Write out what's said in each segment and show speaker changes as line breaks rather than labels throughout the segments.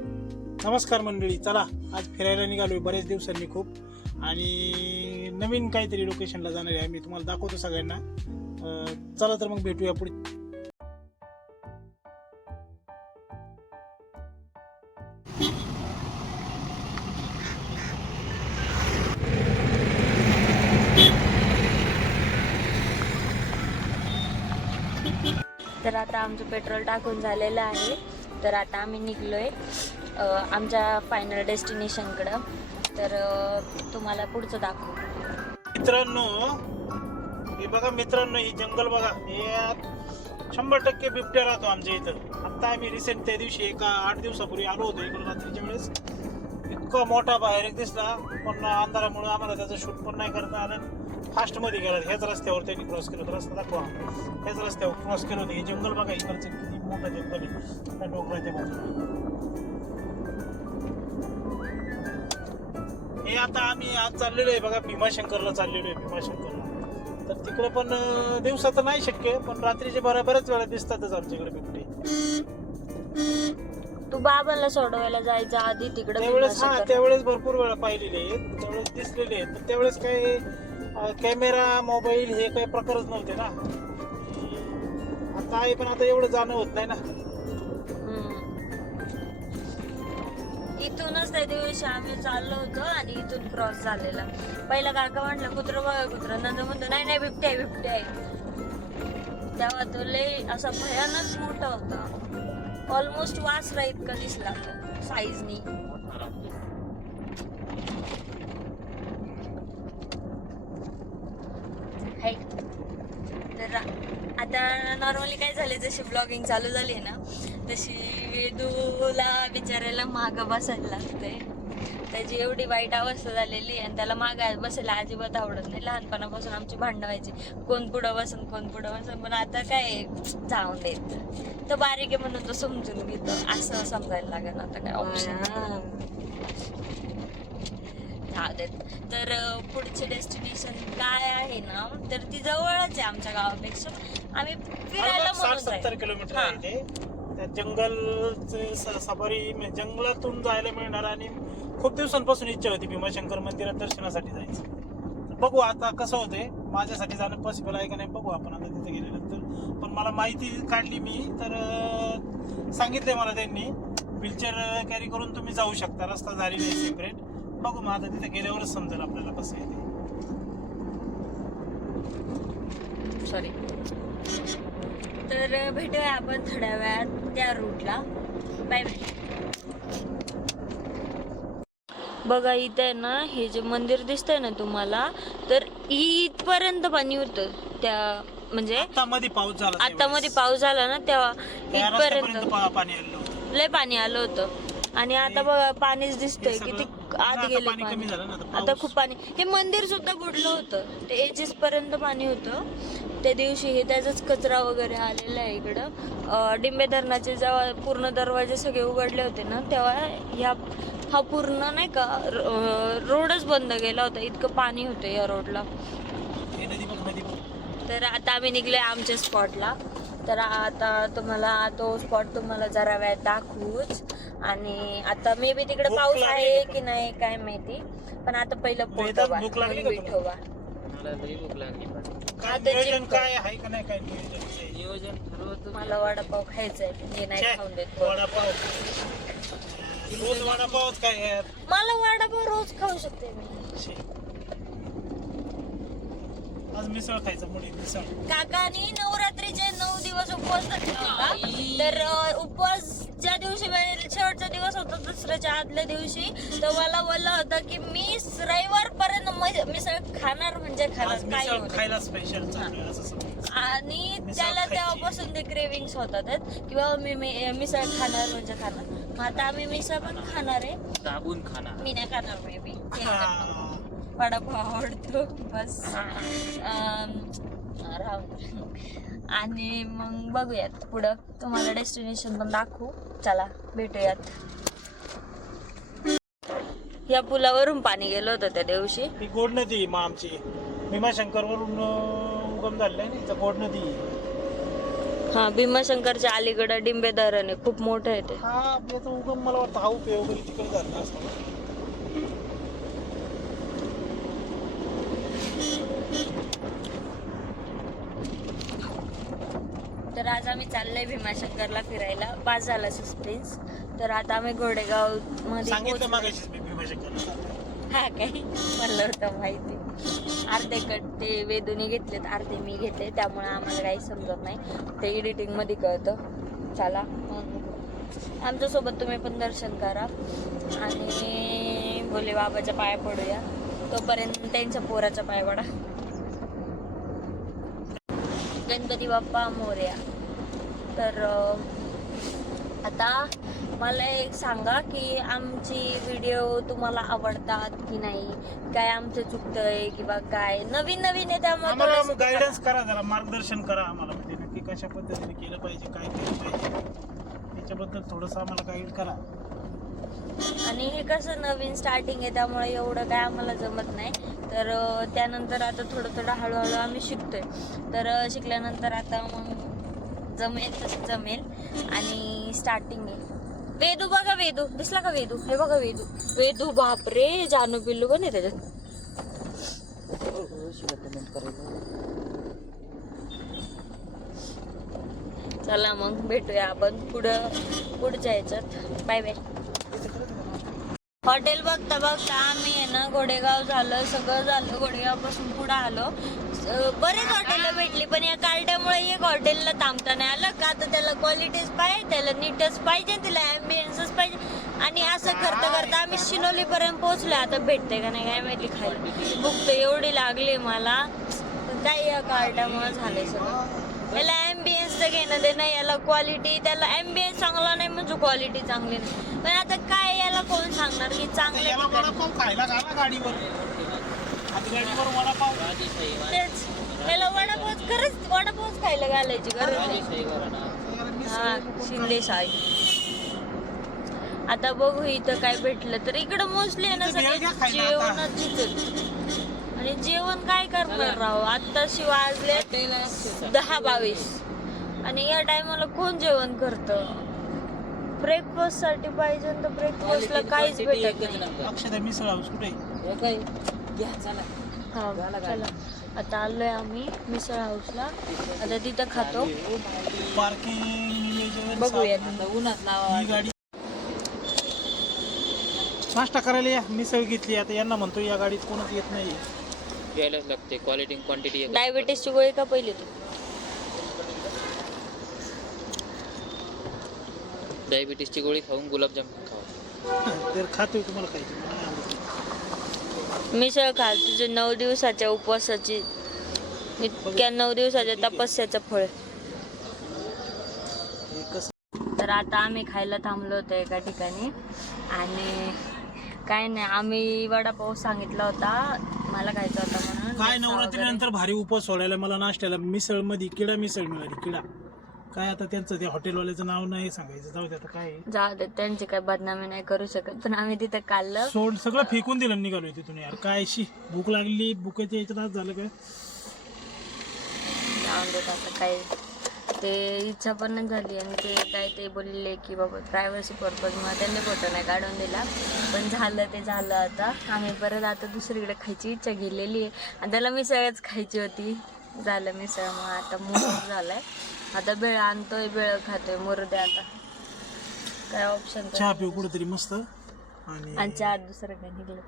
नमस्कार मंडळी चला आज फिरायला निघालोय बऱ्याच दिवसांनी खूप. आणि नवीन काहीतरी लोकेशनला जाणार आहे मी तुम्हाला दाखवतो सगळ्यांना. चला तर मग भेटूया पुढे.
तर आता आमचं पेट्रोल टाकून झालेलं आहे. तर आता आम्ही निघलो आहे आमच्या फायनल डेस्टिनेशनकडं तर तुम्हाला पुढचं दाखवू.
मित्रांनो हे बघा मित्रांनो हे जंगल बघा. हे शंभर टक्के बिबट्या राहतो आमच्या इथं. आता आम्ही रिसेंट त्या दिवशी एका आठ दिवसापूर्वी आलो होतो इकडून रात्रीच्या वेळेस. इतका मोठा बाहेर एक दिसला. पण अंधारामुळे आम्हाला त्याचं शूट पण नाही करता आलं. फास्टमध्ये गेला. ह्याच रस्त्यावर त्यांनी क्रॉस केलं. होतं रस्ता दाखवा. ह्याच रस्त्यावर क्रॉस केलं होतं. हे जंगल बघा. इकडचं किती मोठं जंगल आहे. त्या डोंगराच्या बाजूला. हे आता आम्ही आज चाललेलो आहे बघा. भीमाशंकरला चाललेलो आहे. भीमाशंकरला. तर तिकडे पण दिवसा दिवसाचं नाही शक्य. पण रात्रीचे बऱ्या बऱ्याच वेळा दिसतातच आमच्याकडे बिबटे.
तू बाबाला सोडवायला जायच्या आधी तिकडं
त्यावेळेस हा त्यावेळेस भरपूर वेळा पाहिलेले आहेत. त्यावेळेस दिसलेले आहेत. पण त्यावेळेस काही कॅमेरा मोबाईल हे काही प्रकारच नव्हते ना. आता आहे पण आता एवढं जाणं होत नाही ना.
इथूनच त्या दिवशी आम्ही चाललो होतो आणि इथून क्रॉस झालेला. पहिला काका म्हटलं कुत्र बघा कुत्र. नंतर म्हणतो नाही नाही बिबटे आहे बिबटे आहे. तेव्हा तो लय असा भयानक मोठा होता. ऑलमोस्ट वासरा इतका दिसला साईजनी हाय. तर आता नॉर्मली काय झाले जशी ब्लॉगिंग चालू झाली ना तशी वेदूला बिचारायला मागं बसायला लागतंय. त्याची एवढी वाईट अवस्था झालेली आहे आणि त्याला मागं बसायला अजिबात आवडत नाही. लहानपणापासून आमची भांडणं व्हायची. कोण पुढं बसन कोण पुढं बसन. पण आता काय जाऊन देत तो बारीक आहे म्हणून तो समजून घेतो. असं समजायला लागेल आता काय ऑप्शन तर पुढचे डेस्टिनेशन काय आहे ना तर ती जवळच आहे आमच्या गावापेक्षा. आम्ही फिरायला म्हणून.
किलोमीटर त्या जंगलचे स- सफारी म्हणजे जंगलातून जायला मिळणार आणि खूप दिवसांपासून इच्छा होती भीमाशंकर मंदिरात दर्शनासाठी जायचं. तर बघू आता कसं होतंय. माझ्यासाठी जाणं पॉसिबल आहे का नाही बघू आपण आता तिथे गेल्यानंतर. पण मला माहिती काढली मी तर अं, सांगितलंय मला त्यांनी व्हीलचेअर कॅरी करून तुम्ही जाऊ शकता. रस्ता झाली नाही सेपरेट बघू मग आता तिथे गेल्यावरच समजेल आपल्याला कसं आहे ते.
सॉरी तर भेटूया आपण थोड्या वेळात त्या रूटला बाय बाय बघा इथं आहे ना हे जे मंदिर दिसतंय ना तुम्हाला तर इथपर्यंत पाणी होतं त्या म्हणजे
आता मध्ये पाऊस झाला
आता मध्ये पाऊस झाला ना तेव्हा
त्या
इथपर्यंत.
रस्त्यापर्यंत पा- पाणी आलं होतं.
लय पाणी आलं होतं. आणि आता बघा पाणीच दिसतंय. किती
आता
गेले
पाणी कमी
पाणी.
झालं ना आता.
खूप पाणी. हे मंदिर सुद्धा बुडलं होतं. ते एचेस पर्यंत पाणी होतं. त्या दिवशी हे त्याचाच कचरा वगैरे आलेला आहे इकडं. डिंबे धरणाचे जेव्हा पूर्ण दरवाजे सगळे उघडले होते ना तेव्हा ह्या हा पूर्ण नाही का रोडच बंद गेला होता. इतकं पाणी होतं या रोडला.
हे
तर आता आम्ही निघलोय आमच्या स्पॉटला. तर आता तुम्हाला तो स्पॉट तुम्हाला जरा वेळ दाखवूच. आणि आता मे बी तिकडे पाऊस आहे
का
नाही काय माहिती. पण आता पहिलं पोटोबा
काय नियोजन. काय आहे का नाही काय नियोजन
नियोजन ठरवतो
मला वडापाव खायचा आहे हे नाही
छे,
खाऊन देत.
वडापाव. रोज वडापावच काय यार
मला वडापाव रोज खाऊ शकते मी.
आज मिसळ खायचं मुली मिसळ.
काकानी नवरात्रीचे नऊ दिवस उपवास धरला होता तर अं, उपवास दिवशी वेळ- शेवटचा दिवस होता दसऱ्याच्या आदल्या दिवशी तर मला बोललं होतं की मी रविवार पर्यंत मिसळ खाणार म्हणजे खाणार दे.
खायला स्पेशल.
आणि त्याला. तेव्हापासून ते क्रेविंग्स होतात की बाबा मी मी- मिसळ खाणार म्हणजे खाणार मग आता आम्ही मिसळ पण खाणार आहे
दाबून खाणार
मी नाही खाणार मे बी
हा.
वडापाव आवडतो बस अम, राहू दे. आणि मग बघूयात पुढं. तुम्हाला डेस्टिनेशन पण दाखवू. चला भेटूयात. या पुलावरून पाणी गेलं होतं त्या दिवशी.
ही गोड नदी मग आमची. भीमाशंकर वरून उगम आहे ना गोड नदी.
हा भीमाशंकरच्या अलीकडं डिंबे धरण आहे. खूप मोठं आहे ते.
हा उगम मला वाटतं हा उपयोग तिकडे झाला असतो
तर आज आम्ही चाललोय भीमाशंकरला फिरायला. पास झाला सस्पेन्स तर आता आम्ही घोडेगावमध्ये
सांगितलं
पोहोचलोय.
मागायचीच मी भीमाशंकरला.
हा काय म्हणलं होतं माहिती. अर्धे कट ते वेदूने घेतलेत अर्धे मी घेतले. त्यामुळे आम्हाला काही समजत नाही. ते एडिटिंगमध्ये कळतं. चला मग आमच्यासोबत तुम्ही पण दर्शन करा. आणि बोले बाबाच्या पाया पडूया. तोपर्यंत त्यांच्या पोराच्या पाया पडा गणपती बाप्पा मोर्या. तर आता मला एक सांगा की आमची व्हिडिओ तुम्हाला आवडतात की नाही? काय आमचं चुकतंय किंवा काय? नवीन नवीन आहे त्यामुळे
गायडन्स करा जरा मार्गदर्शन करा आम्हाला म्हणजे नक्की कशा पद्धतीने केलं पाहिजे काय केलं पाहिजे. त्याच्याबद्दल थोडंसं आम्हाला गाईड करा.
आणि हे कसं नवीन स्टार्टिंग आहे त्यामुळे एवढं काय आम्हाला जमत नाही. तर त्यानंतर आता थोडं थोडं हळूहळू आम्ही शिकतोय. तर शिकल्यानंतर आता मग जमेल तसं जमेल. आणि स्टार्टिंग आहे. वेदू बघा वेदू. दिसला का वेदू? हे बघा वेदू. वेदू बापरे जानू पिल्लू पण आहे त्याच्यात. चला मग भेटूया आपण पुढं पुढच्या ह्याच्यात. बाय बाय हॉटेल बघता बघता आम्ही आहे ना गोडेगाव झालं सगळं झालं गोडेगावपासून आलो. बरेच हॉटेल भेटली पण या कार्ड्यामुळे एक हॉटेलला थांबता नाही आलं. का तर त्याला क्वालिटीच पाहिजे त्याला नीटच पाहिजे त्याला ॲम्बियन्सच पाहिजे. आणि असं करता करता आम्ही शिनोली पर्यंत पोहोचलो आता भेटते का नाही काय माहिती खायला भूक तर एवढी लागली मला. काय या कार्डामुळे झालंय सगळं. याला ॲम्बियन्स तर घेणं देणं याला क्वालिटी त्याला ॲम्बियन्स चांगला नाही म्हणजे क्वालिटी चांगली नाही. पण आता काय याला कोण सांगणार की चांगलं
गाडीवर.
तेच. त्याला वडापाव खरंच वडापावच खायला घालायची गरज नाही. हा शिंदे साई. आता बघू इथं काय भेटलं तर. इकडं मोस्टली आहे ना सगळे. जेवणच तिथं आणि जेवण काय करणार राव? आता वाजले दहा बावीस. आणि या टायमाला कोण जेवण करतं? ब्रेकफास्टसाठी पाहिजे तर ब्रेकफास्टला काहीच भेटत नाही.
घ्या, चला.
हा
झाला
चला. आता आलोय आम्ही मिसळ हाऊसला. आता तिथं खातो.
पार्किंग
बघूया
उन्हात लावा
गाडी. नाश्ता करायला या. मिसळ घेतली. आता यांना म्हणतो या गाडीत कोणच येत नाही
घ्यायलाच लागते. क्वालिटी क्वांटिटी
डायबिटीसची गोळी का पहिली तू?
डायबिटीसची गोळी खाऊन गुलाबजामुन खावा.
तर खातोय तुम्हाला आवडत.
मिसळ खा तुझे नऊ दिवसाच्या उपवासाची इतक्या नऊ दिवसाच्या तपस्याचं फळ.
कसं
तर आता आम्ही खायला थांबलो होतो एका ठिकाणी. आणि काय नाही आम्ही वडापाव सांगितला होता. मला खायचा होता म्हणून.
काय
डोसा
नवरात्रीनंतर भारी उपवास सोडायला मला नाश्त्याला मिसळमध्ये किडा मिसळ मिळाली किडा. काय आता त्यांचं त्या हॉटेलवाल्याचं नाव नाही सांगायचं जाऊ दे आता काय आहे.
जाऊ दे त्यांची काय बदनामी नाही करू शकत. पण आम्ही तिथं खाल्लं
सोड सगळं फेकून दिलं आणि निघालोय तिथून यार. काय शी भूक लागली भुकेच्या याच्यात आज झालं काय?
जाऊन देत आता काय ते इच्छा पण नाही झाली आणि ते काय ते बोलले की बाबा प्रायव्हसी पर्पजमध्ये त्यांनी फोटो नाही काढून दिला. पण झालं ते झालं आता. आम्ही परत आता दुसरीकडे खायची इच्छा गेलेली आहे. आणि त्याला मिसळच खायची होती. झालं मिसळ मग आता मूड झालाय. आता बेळ आणतोय बेळ खातोय मुर्दे आता. काय ऑप्शन
चहा पिऊ कुठेतरी मस्त. आणि
चार दुसरं काय निघलं.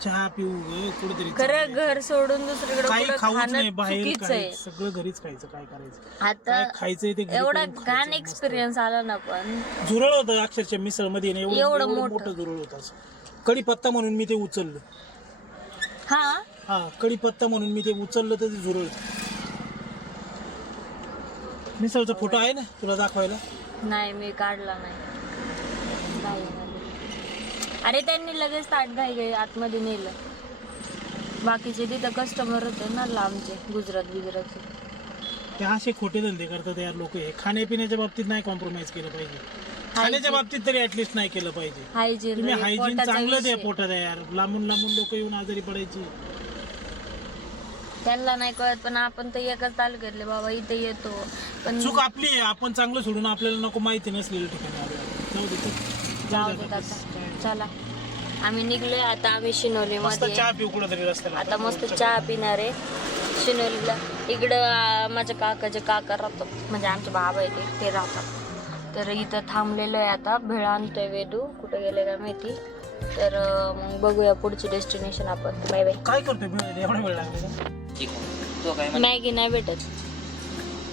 चहा पिऊ कुठेतरी
खरं घर सोडून दुसरीकडे
काही खाऊच नाही बाहेर काय सगळं घरीच खायचं काय करायचं.
आता
खायचंय ते घरी
एवढा
करून
घाण एक्सपिरियन्स आला ना पण.
झुरळ होतं अक्षरशः मिसळमध्ये एवढं
एवढं
एवढं
मोठं.
मोठं. झुरळ होतं असं. कढीपत्ता म्हणून मी ते उचललं.
हा?
हा कढीपत्ता म्हणून मी ते उचललं तर ते झुरळ. मिसळचा फोटो आहे ना तुला दाखवायला?
नाही मी काढला नाही. अरे त्यांनी लगेच ताट घाई घाई आतमध्ये नेलं. बाकीचे तिथं कस्टमर होते ना लांबचे गुजरात गुजरातचे
ते असे खोटे धंदे करतात यार लोक हे. खाण्यापिण्याच्या बाबतीत नाही कॉम्प्रोमाइज केलं पाहिजे. खाण्याच्या बाबतीत तरी ऍटलिस्ट नाही केलं पाहिजे.
हायजीन
तुम्ही हायजीन चांगलं द्या. पोटात यार. लांबून लांबून लोक येऊन आजारी पडायची.
त्यांना नाही कळत पण आपण तर एकच तालुक्यातले बाबा इथे येतो. पण
चूक आपली आहे आपण चांगलं सोडून आपल्याला नको माहिती नसलेल्या ठिकाणी आलो. जाऊ दे ते.
जाऊ देत आता. चला. आम्ही निघलोय आता आम्ही शिनोली
मस्त
मध्ये
चहा पिऊ कुठं तरी रस्त्याला.
आता मस्त चहा पिणार आहे. शिनोलीला. इकडं आ, माझ्या काकाचे काका राहतात. म्हणजे आमचे बाबा आहे ते ते राहतात. तर इथं थांबलेलं आहे आता. भेळ आणतोय वेदू. कुठं गेले काय माहिती. तर अं, मग बघूया पुढची डेस्टिनेशन आपण. बाय बाय
काय करतोय एवढा वेळ लागला
आहे तो काय
मॅगी नाही भेटत.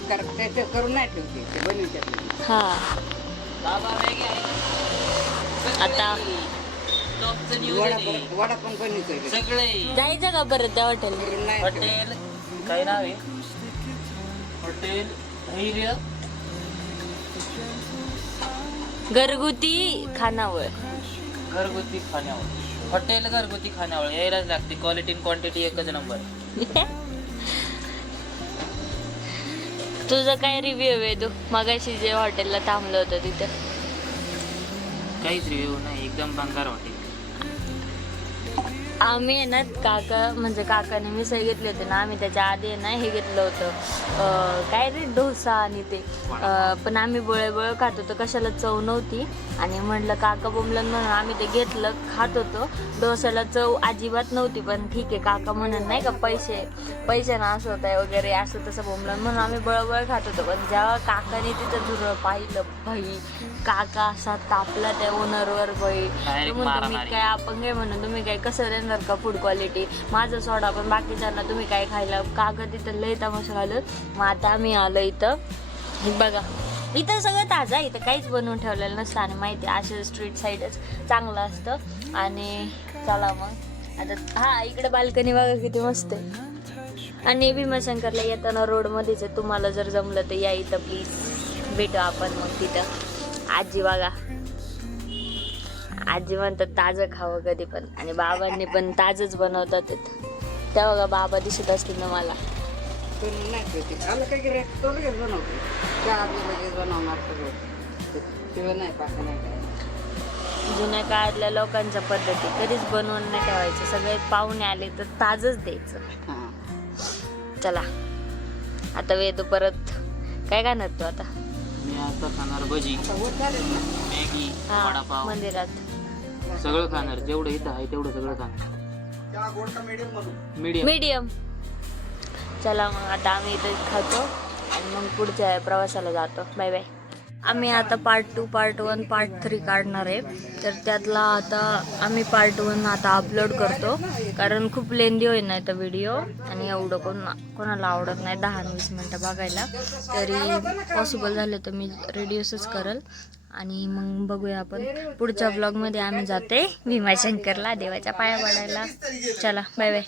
करते ते करून नाही ठेवते ते बनवतात
हा.
बाबा मॅगी आहे.
आता.
टॉपचं न्यूज
वडा
आहे.
पण वडा पण बनवतोय
ते. सगळे.
जायचं का परत त्या हॉटेल
करून नाही ठेवत.
हॉटेल काय नाव आहे? हॉटेल धैर्य.
घरगुती खानावळ.
घरगुती खाण्यावर हॉटेल घरगुती खाण्यावर यायलाच लागते. क्वालिटी क्वांटिटी एकच नंबर
तुझं काय रिव्ह्यू आहे तू मगाशी जे हॉटेलला थांबलं होतं तिथं.
काहीच रिव्ह्यू नाही एकदम बंगार हॉटेल
आम्ही आहे ना काका म्हणजे काकाने मिसळ घेतली होती ना आम्ही त्याच्या आधी आहे ना हे घेतलं होतं. काय रे डोसा आणि ते. पण आम्ही बळ बळ खात होतो कशाला चव नव्हती. आणि म्हणलं काका बोंबलं म्हणून आम्ही ते घेतलं खात होतो. डोस्याला चव अजिबात नव्हती पण ठीक आहे काका म्हणून नाही का पैसे पैसे ना असं होत आहे वगैरे असं तसं बोंबलं म्हणून आम्ही बळबळ खात होतो. पण जेव्हा काकाने तिथं झुरळ पाहिलं भाई काका असा तापला त्या ओनरवर भाई. म्हणतो, मी. काय आपण काय म्हणून तुम्ही काय कसं असणार का फूड क्वालिटी माझं सोडा पण. बाकीच्यांना तुम्ही काय खायला कागद तिथं लय तमाशा घालत मग आता आम्ही आलो इथं. बघा. इथं सगळं ताजं आहे. इथं काहीच बनवून ठेवलेलं नसतं आणि माहिती आहे, असं स्ट्रीट साईडच चांगलं असतं. आणि चला मग. आता हा इकडे बाल्कनी बघा किती मस्त आहे. आणि भीमाशंकरला येताना रोडमध्येच आहे. तुम्हाला जर जमलं तर या इथं प्लीज भेटू आपण मग तिथं. आजी बघा. आजी म्हणतात ताजं खावं कधी पण. आणि बाबांनी पण ताजंच बनवतात. त्या बघा बाबा दिसत असतील ना मला.
काय काय
जुन्या काळातल्या लोकांच्या पद्धती कधीच बनवून नाही ठेवायचं. सगळे पाहुणे आले तर ताजंच द्यायचं.
हां
चला. आता वेदू परत काय खाणार तू आता?
मी आता खाणार भजी. मॅगी वडापाव.
मंदिरात.
सगळं खाणार. जेवढं इथं आहे तेवढं सगळं खाणार. मीडियम
मीडियम चला मग आता आम्ही इथे खातो आणि मग पुढच्या प्रवासाला जातो. बाय बाय आम्ही आता part two part one part three काढणार आहे. तर त्यातला आता आम्ही पार्ट वन आता अपलोड करतो. कारण खूप लेंदी होईल नाही तर व्हिडिओ आणि एवढं कोण कोणाला आवडत नाही. दहा आणि वीस मिनटं बघायला. तरी पॉसिबल झालं तर मी रेडिओसच करल. आणि मग बघूया आपण. पुढच्या ब्लॉगमध्ये आम्ही जाते. भीमाशंकरला देवाच्या पाया पडायला. चला बाय बाय